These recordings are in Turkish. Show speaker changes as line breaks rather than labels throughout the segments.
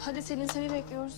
Hadi Selin, seni bekliyoruz.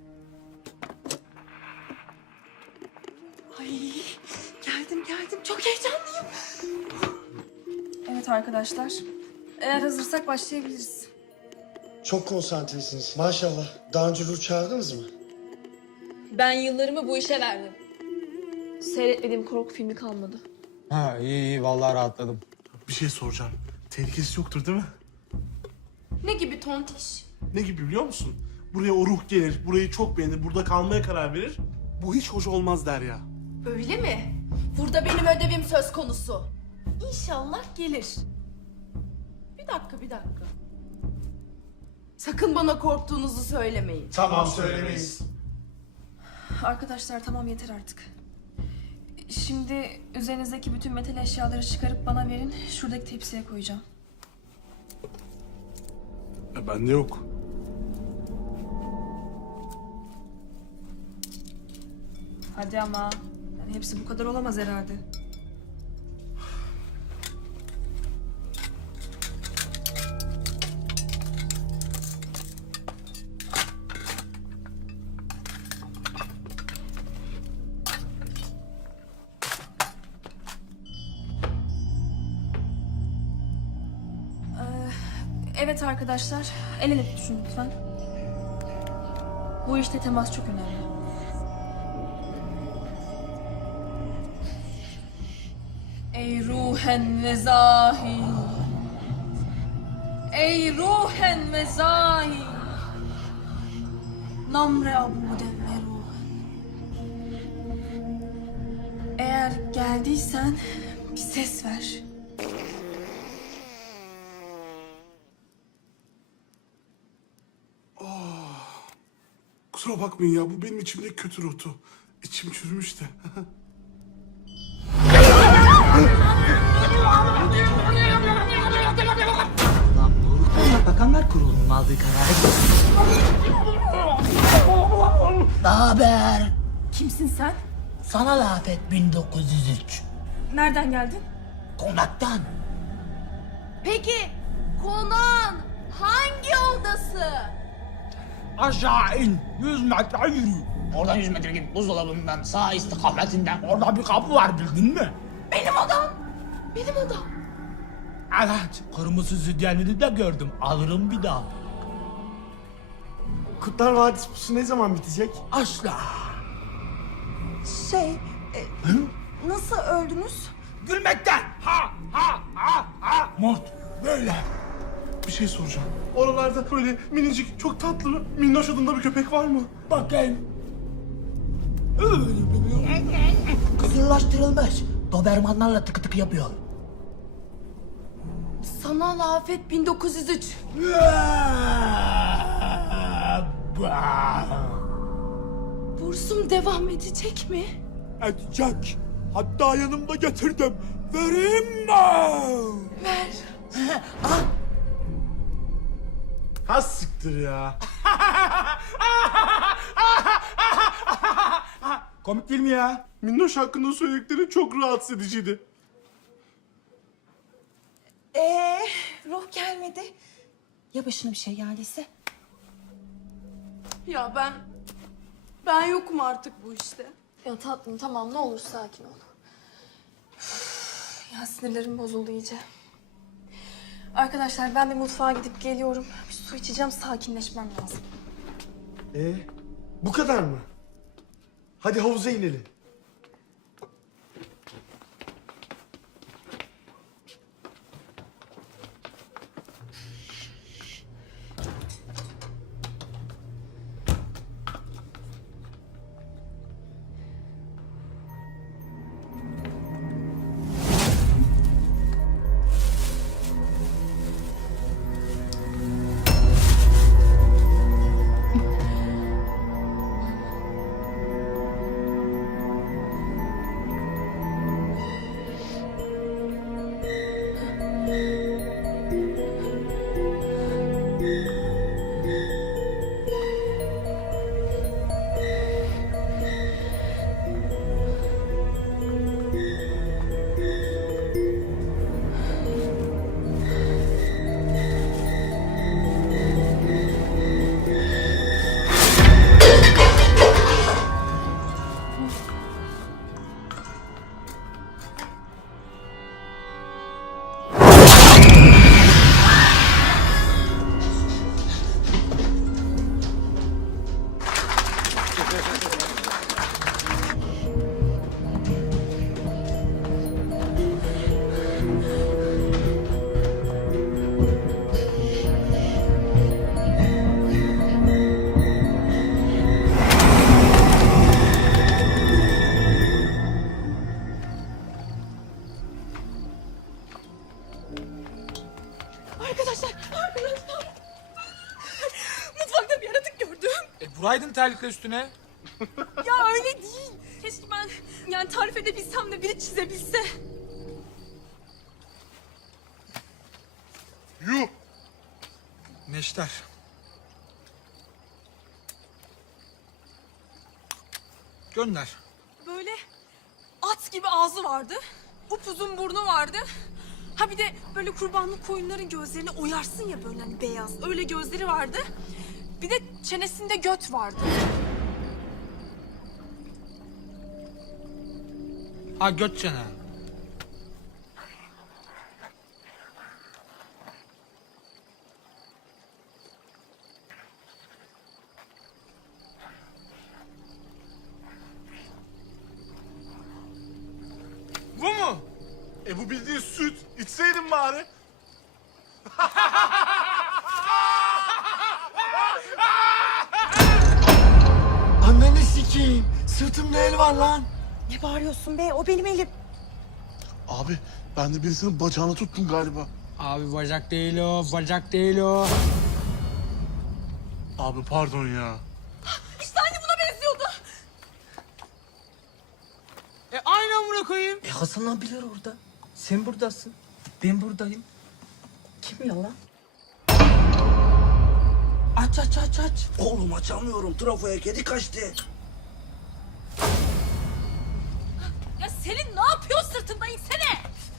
Ay geldim. Çok heyecanlıyım.
Evet arkadaşlar. Eğer hazırsak başlayabiliriz.
Çok konsantresiniz. Maşallah. Daha önce ruh çağırdınız mı?
Ben yıllarımı bu işe verdim. Seyretmediğim korku filmi kalmadı.
Ha iyi vallahi rahatladım.
Bir şey soracağım. Tehlikesi yoktur değil mi?
Ne gibi tontiş?
Ne gibi biliyor musun? Buraya o ruh gelir, burayı çok beğenir, burada kalmaya karar verir. Bu hiç hoş olmaz Derya.
Öyle mi? Burada benim ödevim söz konusu. İnşallah gelir. Bir dakika. Sakın bana korktuğunuzu söylemeyin.
Tamam, söylemeyiz.
Arkadaşlar tamam, yeter artık. Şimdi üzerinizdeki bütün metal eşyaları çıkarıp bana verin. Şuradaki tepsiye koyacağım.
Bende yok.
Hadi ama. Yani hepsi bu kadar olamaz herhalde. Evet arkadaşlar, el ele tutuşun lütfen. Bu işte temas çok önemli. Ey ruhen ve zahi. Ey ruhen ve zahi. Namre abuden ve ruhen. Eğer geldiysen bir ses ver.
Kusura bakmayın ya, bu benim içimdeki kötü ruhtu. İçim çürümüş de.
Bakanlar Kurulu'nun aldığı karara Naber?
Kimsin sen?
Sana lafet 1903.
Nereden geldin?
Konaktan.
Peki konağın hangi odası?
Aşağı in. 100 metre yürü. Oradan 100 metre git buzdolabından sağ istikametinden orada bir kapı var, bildin mi?
Benim odam.
Evet. Kırmızı sütyenleri de gördüm. Alırım bir daha.
Kurtlar Vadisi pusu ne zaman bitecek?
Asla.
Nasıl öldünüz?
Gülmekten. Mort. Böyle.
Bir şey soracağım. Oralarda böyle minicik, çok tatlı, minnoş adında bir köpek var mı?
Bakayım. Kısırlaştırılmış. Dobermanlarla tıkı tıkı yapıyor.
Sanal afet 1903. Bursum devam edecek mi?
Edecek. Hatta yanımda getirdim. Vereyim mi?
Ver.
Ha siktir ya.
Komik değil mi ya?
Minnoş hakkında söyledikleri çok rahatsız ediciydi.
Ruh gelmedi. Ya başına bir şey geldiyse? Ya ben yokum artık bu işte.
Ya tatlım tamam, ne olur sakin ol. Üf, ya sinirlerim bozuldu iyice. Arkadaşlar ben bir mutfağa gidip geliyorum. Bir su içeceğim, sakinleşmem lazım.
Bu kadar mı? Hadi havuza inelim.
Vuraydın terlikle üstüne.
Ya öyle değil. Keşke ben yani tarif edebilsem de biri çizebilse.
Yuh!
Neşter. Gönder.
Böyle at gibi ağzı vardı. Upuzun burnu vardı. Ha bir de böyle kurbanlık koyunların gözlerini oyarsın ya böyle hani beyaz. Öyle gözleri vardı. Bir de çenesinde göt vardı.
Ha göt çene.
Bu mu? Bu bildiğin süt. İçseydin bari.
Anneni sikeyim. Sırtımda el var lan.
Ne bağırıyorsun be? O benim elim.
Abi ben de birisinin bacağını tuttum galiba.
Abi bacak değil o, bacak değil o.
Abi pardon ya.
İşte anne buna benziyordu.
Aynı amına koyayım.
Hasan abiler orada. Sen buradasın. Ben buradayım. Kim ya lan? Aç aç aç aç.
Oğlum açamıyorum. Trafoya kedi kaçtı.
Ya Selin ne yapıyorsun sırtımda insene?